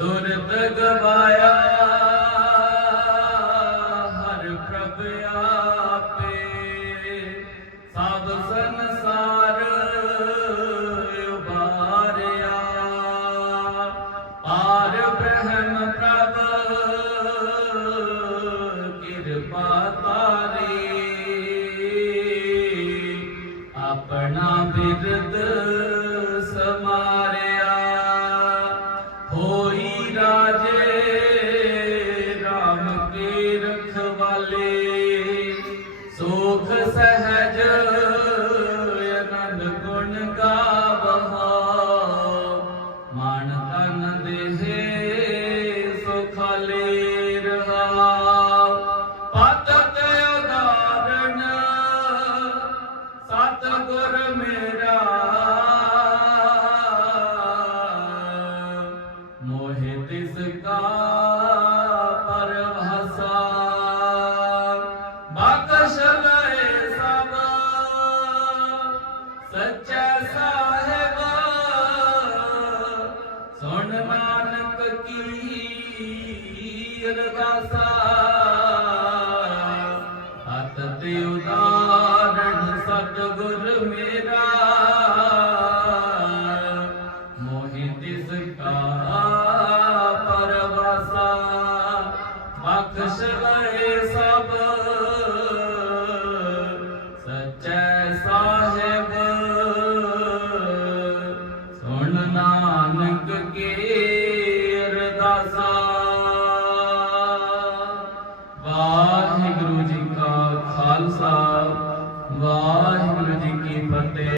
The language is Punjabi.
ਦੁਰਤ ਗਵਾਇਆ ਹਰ ਪ੍ਰਭ ਆਪੇ। ਸਭ ਸੰਸਾਰ Amen. ਅਰਦਾਸਾ ਹੱਥ ਤੇ ਉਦਾਰਨ ਮੇਰਾ। ਮੋਹਿ ਤਿਸ ਕਾ ਪਰਵਾਸਾ ਸਾਹਿਬ ਸੁਣ ਨਾਨਕ ਕੇ ਅਰਦਾਸਾ ಬಂದೇ